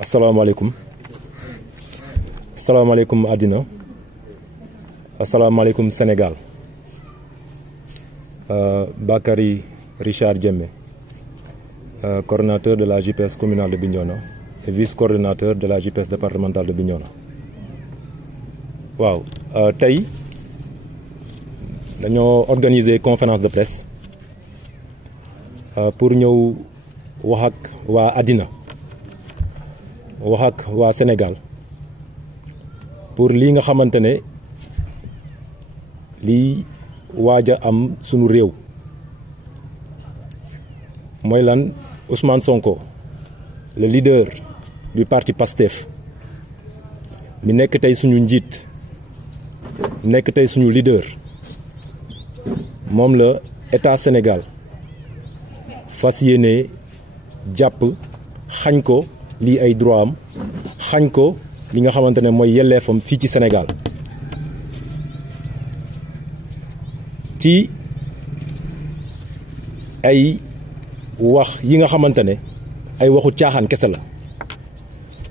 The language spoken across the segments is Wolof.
Assalamualaikum. Assalamualaikum àddina. Assalamualaikum Sénégal. Bakary Richard Diémé, coordonnateur de la JPS communale de Bignona et vice-coordonnateur de la JPS départementale de Bignona. Waaw, tey dañoo organiser conférence de presse pour ñëw wax ak waa àddina, wax ak waa Sénégal pour lii nga xamante ne lii waaja am sunu réew mooy lan. Ousmane Sonko, le leader du parti PASTEF, mi nekk tey suñu njiit, nekk tey suñu leader, moom la état Sénégal fas yéene jàpp xañ ko lii ay droit am, xañ ko li nga xamante ne mooy yelleefam fii ci Sénégal ci ay wax yi nga xamante ne ay waxu caaxaan kese la.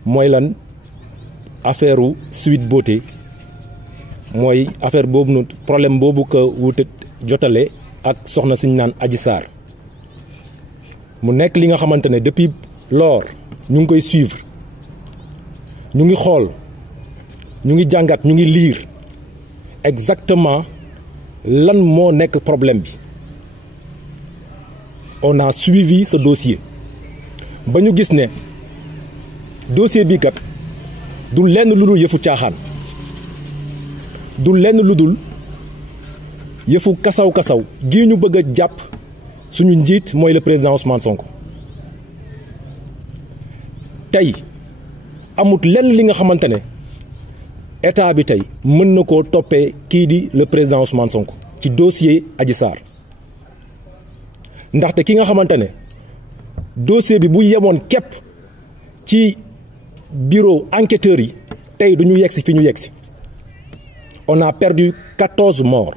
mooy lan? affaire u Sweet Beauté, mooy affaire boobu nu problème boobu ko wute jotale ak soxna suñ naan Adji Sarr. mu nekk li nga xamante ne depuis lors ñu ngi koy suivre, ñu ngi xool, ñu ngi jàngat, ñu ngi lire exactement lan moo nekk problème bi. On a suivi ce dossier ba ñu gis ne dossier bi kat du lenn lu dul yëfu caaxaan, du lenn lu dul yëfu kasaw-kasaw gii ñu bëgg a jàpp suñu njiit mooy le président Ousmane Sonko. tey amut lenn li nga xamante ne état bi tey mën na koo toppee kii di le président Ousmane Sonko ci dossier Adji Sarr. ndaxte ki nga xamante ne dossier bi bu yemoon képp ci bureau enquêteurs yi tey du ñu yegsi fi ñu yegsi. On a perdu 14 morts.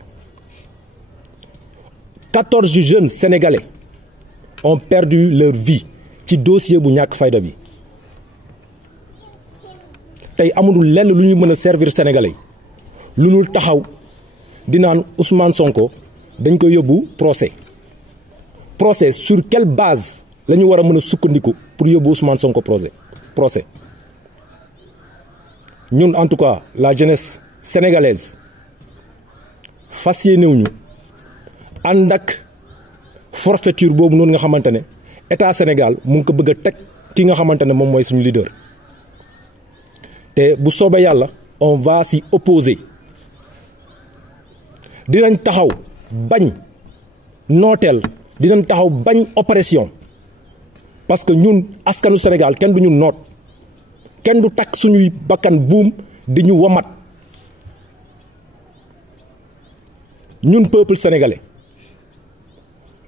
14 jeunes sénégalais ont perdu leur vie ci dossier bu ñàkk fayda bi. tey amul lenn lu ñu mën a servir sénégalais lu ñu taxaw di naan Ousmane Sonko dañ ko yóbbu procès. Procès sur quelle base la ñu war a mën a sukkandiku pour yóbbu Ousmane Sonko procès. ñun en tout cas la jeunesse sénégalaise fas yéenewuñu ànd ak forfaiture boobu noonu nga xamante ne état Sénégal mu ngi ko bëgg a teg ki nga xamante ne moom mooy suñu leader. te bu soobee yàlla on va s'y opposer. dinañ taxaw bañ nooteel, dinañ taxaw bañ oppression, parce que ñun askanu Sénégal kenn du ñu noot, kenn du takk suñuy bakkan buum di ñu womat. ñun peuple sénégalais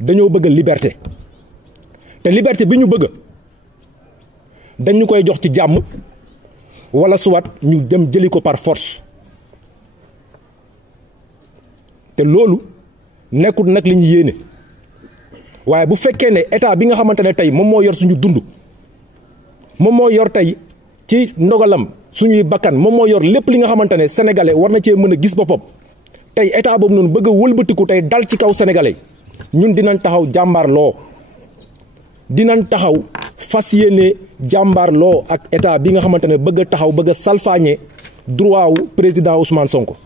dañoo bëgg liberté, te liberté bi ñu bëgg dañu koy jox ci jàmm wala soit ñu dem jëli ko par force. te loolu nekkul nag li ñu yéene. waaye bu fekkee ne état bi nga xamante ne tey moom moo yor suñu dund, moom moo yor tey ci ndogalam suñuy bakkan, moom moo yor lépp li nga xamante ne sénégalais war na cee mën a gis boppam, tey état boobu noonu bëgg a wëlbatiku tey dal ci kaw sénégalais, ñun dinañ taxaw jàmbaarloo, dinañ taxaw fas yéene jàmbaarloo ak état bi nga xamante ne bëgg a taxaw bëgg a salfaañe droit wu président Ousmane Sonko.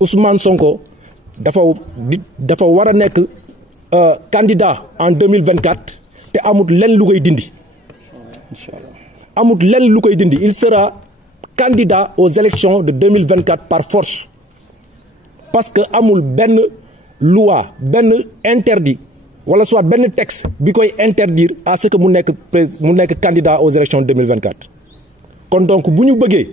Ousmane Sonko dafa war a nekk candidat en 2024 te amut lenn lu koy dindi. amut lenn lu koy dindi. Il sera candidat aux élections de 2024 par force, parce que amul benn loi, benn interdit wala soit benn texte bi koy interdire à ce que mu nekk candidat aux élections de 2024. kon donc bu ñu bëggee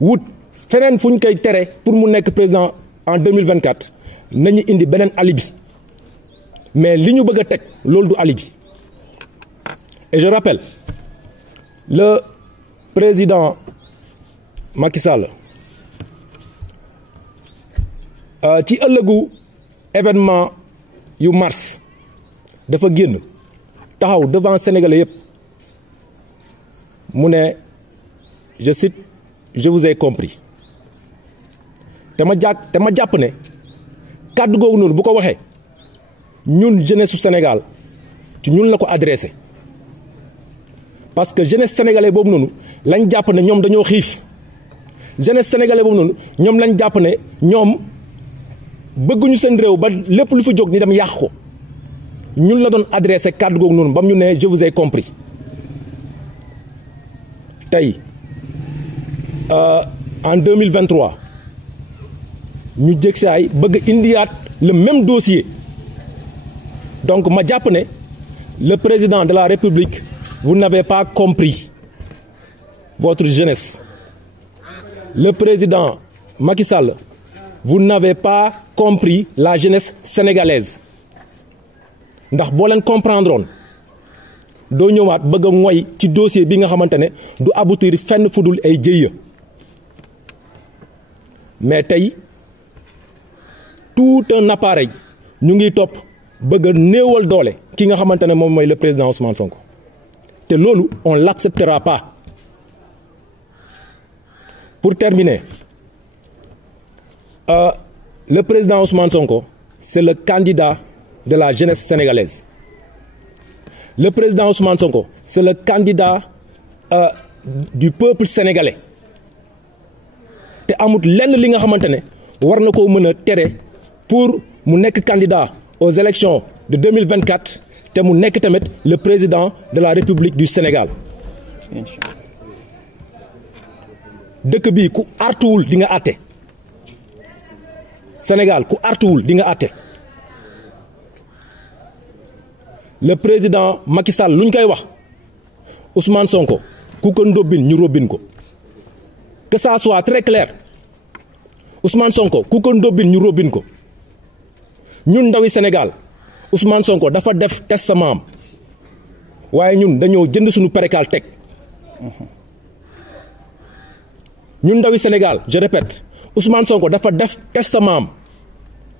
wut feneen fu ñu koy tere pour mu nekk président en 2024 nañu indi beneen alibi, mais li ñu bëgg a teg loolu du alibi. Et je rappelle, le président Macky Sall ci ëllëgu événement yu mars dafa génn taxaw devant sénégalais yëpp mu ne je cite je vous ai compris te ma jàpp ne kàddu googu noonu bu ko waxee ñun jeunesse su Sénégal ci ñun la ko adressé parce que jeunesse sénégalais boobu noonu lañ jàpp ne ñoom dañoo xiif jeunesse sénégalais boobu noonu ñoom lañ jàpp ne ñoom bëgguñu seen réew ba lépp lu fi jóg ni dem yàq ko ñun la doon adressé kàddu googu noonu ba mu ñu ne je vous ai compris tey en 2023 ñu jég si ay bëgg indiwaat le même dossier donc ma jàpp ne le président de la République vous n'avez pas compris votre jeunesse le président Macky Sall vous n'avez pas compris la jeunesse sénégalaise ndax boo leen comprendre woon doo ñëwaat bëgg a moy ci dossier bi nga xamante ne du aboutir fenn fudul ay jëya mais tey tout un appareil ñu ngi topp bëgg a néewal doole ki nga xamante ne moom mooy le président Ousmane Sonko te loolu on l'acceptera pas. Pour terminer, le président Ousmane Sonko c'est le candidat de la jeunesse sénégalaise. Le président Ousmane Sonko c'est le candidat du peuple sénégalais te amut lenn li nga xamante ne war na koo mën a tere pour mu nekk candidat aux élections de 2024 te mu nekk tamit le président de la République du Sénégal. dëkk bi ku artuwul di nga àtte Sénégal ku artuwul di nga àtte le président Macky Sall lu ñu koy wax Ousmane Sonko ku ko ndóbbin ñu róbbin ko que ça soit très clair Ousmane Sonko ku ko ndóbbin ñu róbbin ko ñun ndawi Sénégal Ousmane Sonko dafa def testament am waaye ñun dañoo jënd suñu perekaal teg ñun ndawi Sénégal je répète Ousmane Sonko dafa def testament am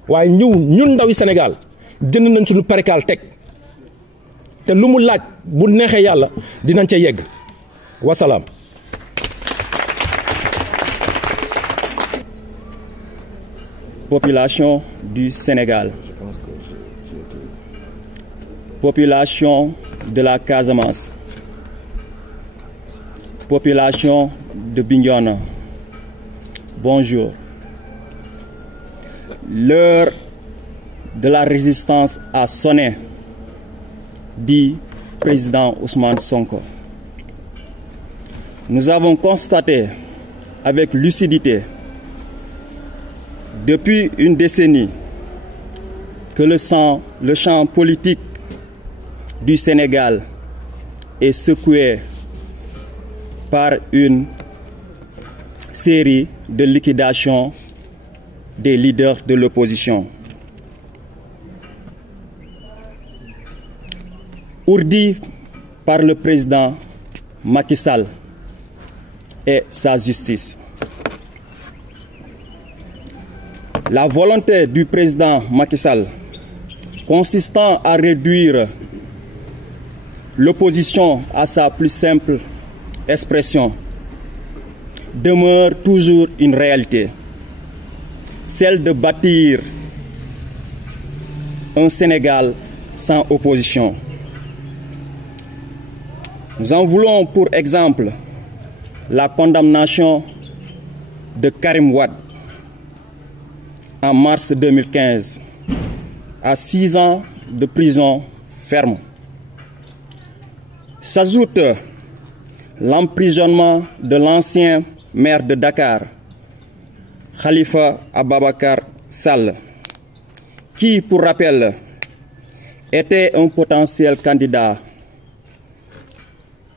waaye ñun ndawi Sénégal jënd nañ suñu perekaal teg te lu mu laaj bu neexee yàlla dinañ ca yegg wasalaam. Population du Sénégal, population de la Casamance, population de Bignona, bonjour. L'heure de la résistance a sonné, dit président Ousmane Sonko. Nous avons constaté avec lucidité depuis une décennie que le champ politique du Sénégal est secoué par une série de liquidations des leaders de l'opposition. Ourdi par le président Macky Sall et sa justice. La volonté du président Macky Sall consistant à réduire l'opposition à sa plus simple expression demeure toujours une réalité, celle de bâtir un Sénégal sans opposition. Nous en voulons pour exemple la condamnation de Karim Wade en mars 2015 à 6 ans de prison ferme. S'ajoute l'emprisonnement de l'ancien maire de Dakar, Khalifa Ababacar Sall, qui, pour rappel, était un potentiel candidat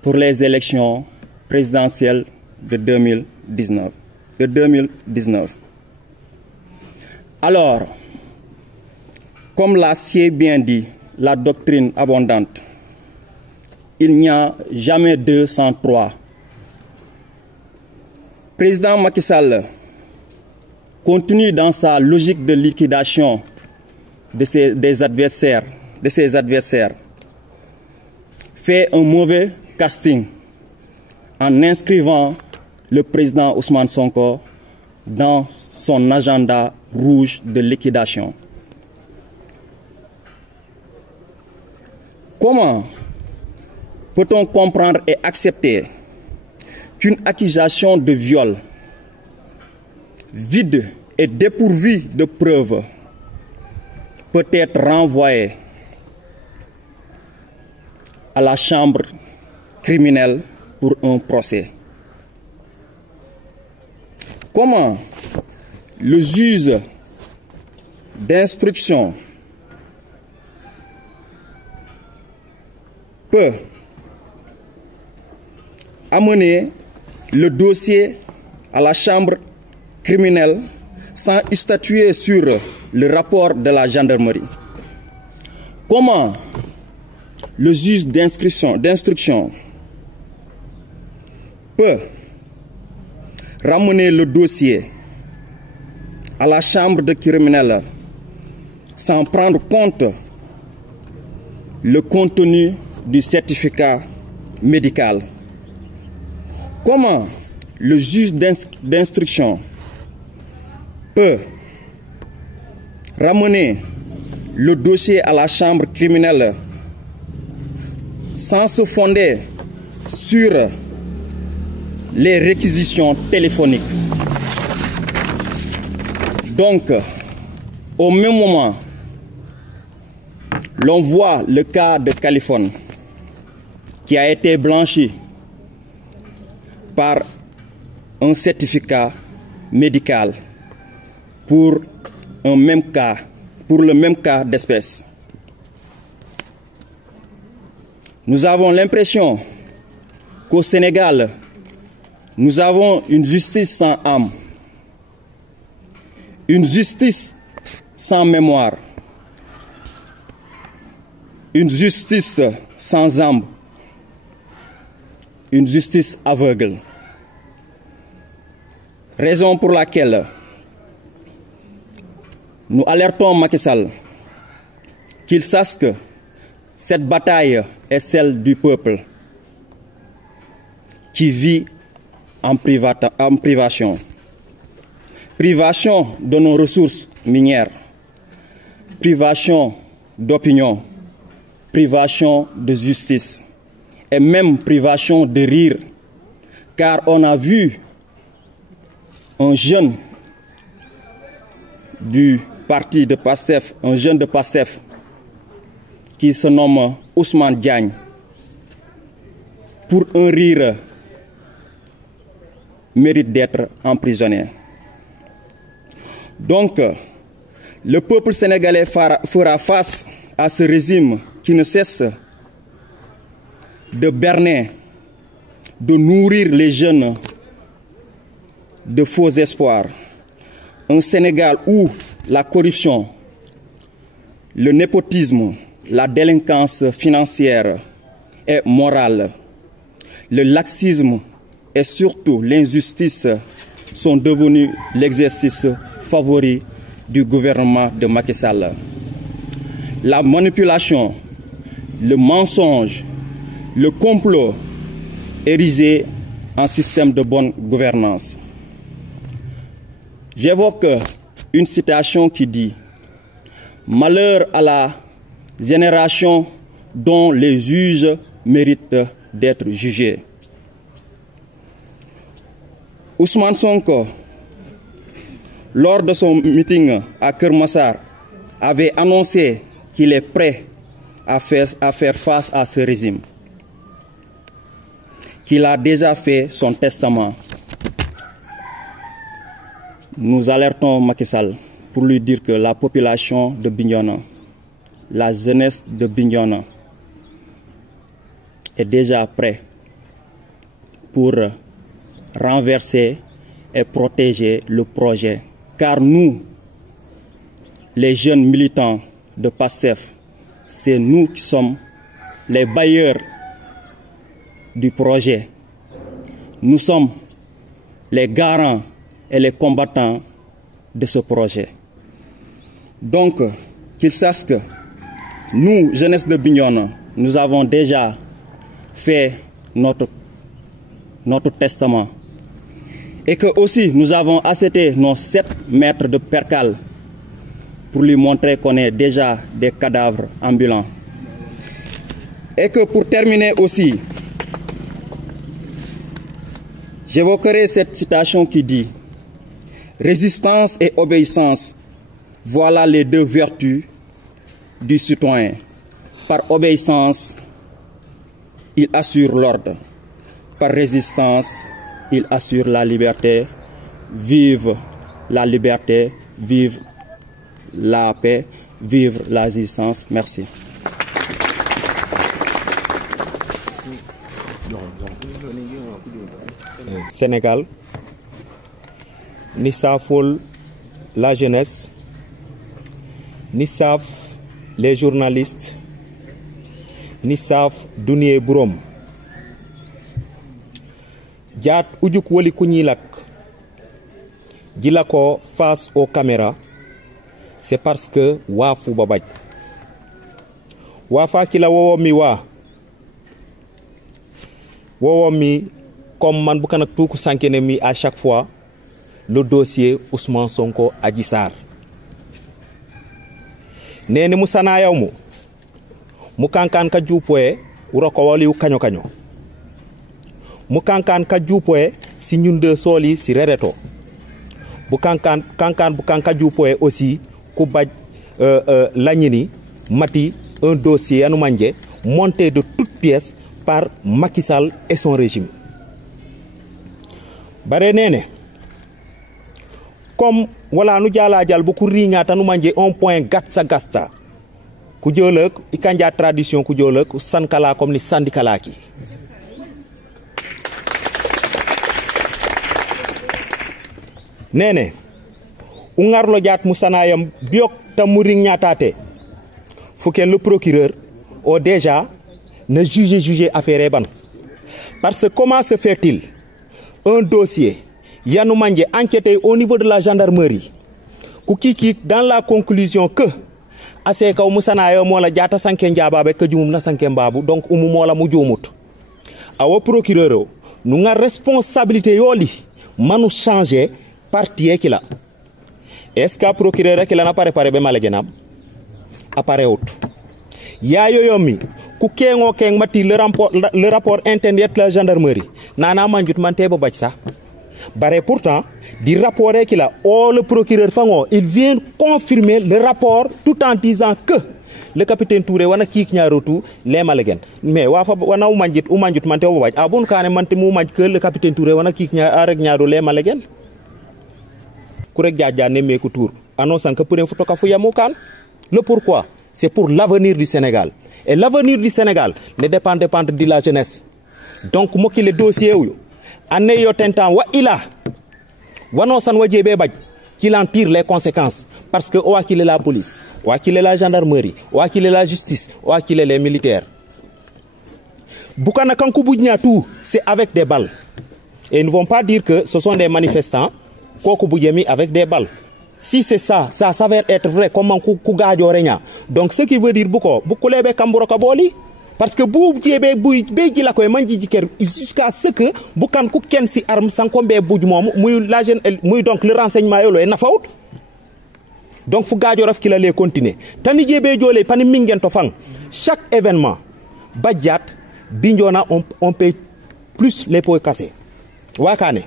pour les élections présidentielles de 2019. Alors, comme l'a si bien dit la doctrine abondante, il n'y a jamais 2 sans 3. Président Macky Sall, continue dans sa logique de liquidation de ses adversaires, fait un mauvais casting en inscrivant le président Ousmane Sonko dans son agenda rouge de liquidation. Comment peut-on comprendre et accepter qu'une accusation de viol vide et dépourvue de preuves peut être renvoyée à la chambre criminelle pour un procès? Comment le juge d'instruction peut amener le dossier à la chambre criminelle sans statuer sur le rapport de la gendarmerie? Comment le juge d'instruction peut ramener le dossier à la chambre de criminelle sans prendre compte le contenu du certificat médical? Comment le juge d'instruction peut ramener le dossier à la chambre criminelle sans se fonder sur les réquisitions téléphoniques? Donc, au même moment, l'on voit le cas de Kaliphone qui a été blanchi par un certificat médical pour le même cas d'espèce. Nous avons l'impression qu'au Sénégal, nous avons une justice sans âme, une justice sans mémoire, une justice sans âme, une justice aveugle. Raison pour laquelle nous alertons Macky Sall qu'il sache que cette bataille est celle du peuple qui vit en privation. Privation de nos ressources minières, privation d'opinion, privation de justice et même privation de rire, car on a vu un jeune du parti de PASTEF, un jeune de PASTEF qui se nomme Ousmane Diagne, pour un rire mérite d'être emprisonné. Donc, le peuple sénégalais fera face à ce régime qui ne cesse de berner, de nourrir les jeunes de faux espoirs. Un Sénégal où la corruption, le népotisme, la délinquance financière et morale, le laxisme et surtout l'injustice sont devenus l'exercice favori du gouvernement de Macky Sall. La manipulation, le mensonge, le complot érigé en système de bonne gouvernance. J'évoque une citation qui dit « Malheur à la génération dont les juges méritent d'être jugés ». Ousmane Sonko, lors de son meeting à Keur Massar, avait annoncé qu'il est prêt à faire face à ce régime, qu'il a déjà fait son testament. Nous alertons Macky Sall pour lui dire que la population de Bignona, la jeunesse de Bignona est déjà prête pour renverser et protéger le projet. Car nous, les jeunes militants de PASTEF, c'est nous qui sommes les bailleurs du projet. Nous sommes les garants et les combattants de ce projet. Donc, qu'ils sachent que nous, jeunesse de Bignona, nous avons déjà fait notre testament et que aussi nous avons accepté nos 7 mètres de percale pour lui montrer qu'on est déjà des cadavres ambulants. Et que pour terminer aussi, j'évoquerai cette citation qui dit « Résistance et obéissance, voilà les 2 vertus du citoyen. Par obéissance, il assure l'ordre. Par résistance, il assure la liberté. Vive la liberté, vive la paix, vive la résistance. » Merci. Sénégal, ni saaful la jeunesse, ni saaf les journalistes, ni saaf duniye burom. Jaat ujuk wali kunyilak, jilako face aux caméras, c'est parce que wafu babaj. Wafa kila wowo mi wa. Wowo mi comme man bukana tuku sankene mi à chaque fois le dossier Ousmane Sonko Adji Sarr. Nene musana yawmu mukankan ka jupwe uroko wali kanyo kanyo. Mukankan ka jupwe si nyunde soli si rereto. Bukankan bukanka jupwe aussi kubaj lanyini mati un dossier anoumanje monté de toutes pièces par Macky Sall et son régime. Bare nene comme wala nu jala jal bu ku riñata nu manje un point gatsa gasta ku jolek ikanja tradition ku jolek sankala comme ni sandikala ki nene ungarlo jat musanayam biok tamuri ñatate fuké le procureur o déjà ne juger affaire ban parce que comment se fait-il un dossier Yanou Mandje enquêté au niveau de la gendarmerie qui dans la conclusion que assez ka musana yo mo la jata sanken jababe ke jumum na sanken babu donc mo la mu jumut awo procureur nous nga responsabilité yoli manu changer partie qui là est-ce que procureur qui la na préparé be malagenam apparaît autre ya yoyomi ku kengo keng mati le rapport interne de la gendarmerie nana manjut mante bo baj ça. Baré pourtant, du rapport qu'il a, le procureur Fango, il vient confirmer le rapport tout en disant que le capitaine Touré wana kik nyarotu les malegen. Mais wafa wana umanjit mante obaj. Abon kane mante mumaj que le capitaine Touré wana kik nyaro les malegen. Kurek dja ne me kutur. Annonçant que pour un photo kafu yamukan. Le pourquoi? C'est pour l'avenir du Sénégal. Et l'avenir du Sénégal ne dépend de la jeunesse. Donc moi qui le dossier ane yo tentan wa ila wano san wajebe baj qu'il en tire les conséquences parce que oa qu'il est la police oa qu'il est la gendarmerie oa qu'il est la justice oa qu'il est les militaires bukana kanku bujnya tout c'est avec des balles et ils ne vont pas dire que ce sont des manifestants koku bujemi avec des balles si c'est ça s'avère être vrai comment ku gajo reña donc ce qui veut dire buko lebe kamburo kaboli parce que bou djebe bouy beji la koy manji jiker jusqu'à ce que boukan ku ken si arme sans kombe bouj mom muy la jeune muy donc le renseignement yolo na fawt donc fu gajo raf ki la les continuer tani djebe jolé pani mingen to fang chaque événement badjat binjona on paye plus les pots cassés wakane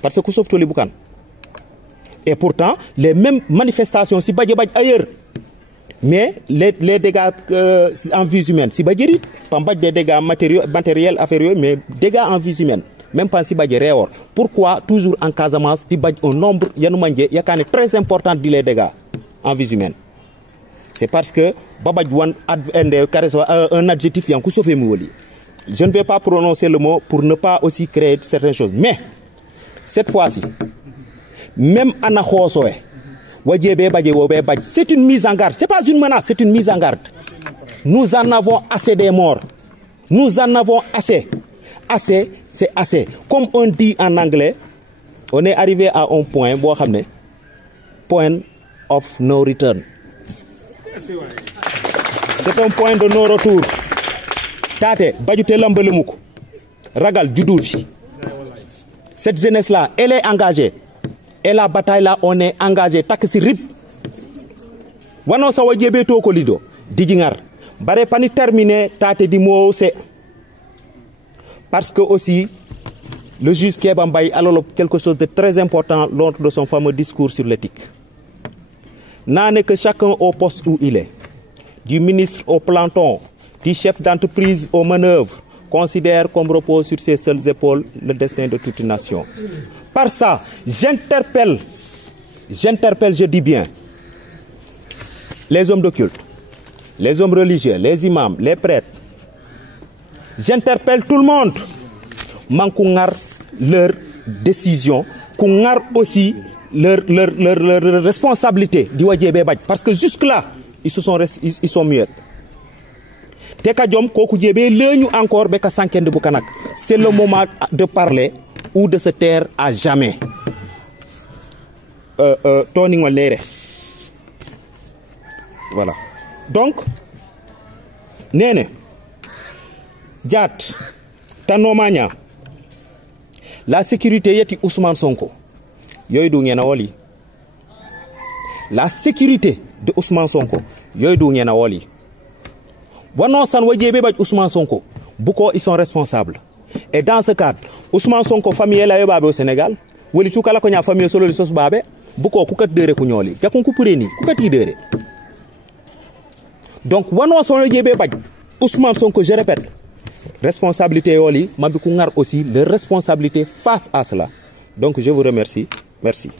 parce que sauf toli boukan et pourtant les mêmes manifestations si badje badj ailleurs. Mais les dégâts en vie humaine, si badjiri, pas des dégâts matériels, affaires, mais dégâts en vie humaine, même pas si badjiri réor. Pourquoi toujours en Casamance, si badj un nombre, il y a très important de les dégâts en vie humaine. C'est parce que babadjouan un adjectif yang kousofé mouli. Je ne vais pas prononcer le mot pour ne pas aussi créer certaines choses. Mais cette fois-ci, même Anna Khosoé, c'est une mise en garde. C'est pas une menace, c'est une mise en garde. Nous en avons assez des morts. Nous en avons assez. Assez, c'est assez. Comme on dit en anglais, on est arrivé à un point, point of no return. C'est un point de non retour. Tate bajute lambalemuk ragal juddu fi. Cette jeunesse là elle est engagée et la bataille là on est engagé tak si rip wano sa wajebe to ko lido dijingar bare pani terminé tate di mo c'est parce que aussi le juge Kéba Mbaye a quelque chose de très important lors de son fameux discours sur l'éthique. N'en est que chacun au poste où il est, du ministre au planton, du chef d'entreprise aux manœuvres, considère comme repose sur ses seules épaules le destin de toute une nation. Par ça, j'interpelle, je dis bien, les hommes de culte, les hommes religieux, les imams, les prêtres. J'interpelle tout le monde. Mankungar leur décision, kungar aussi leur responsabilité parce que jusque là ils sont mieux. Encore c'est le moment de parler ou de se taire à jamais. Voilà. Donc Néné Diat Tanomania la sécurité yeti Ousmane Sonko yoydu ngena woli la sécurité de Ousmane Sonko yoydu ngena woli wano san wajebe baj Ousmane Sonko buko ils sont responsables et dans ce cadre Ousmane Sonko famille la yobabe au Sénégal woli tout kala ko nya famille solo li sos babe buko ku kat deere ku ñoli jakon ku pure ni ku kat yi deere donc wano san wajebe baj Ousmane Sonko je répète responsabilité Oli, Mabikungar aussi de responsabilité face à cela. Donc je vous remercie. Merci.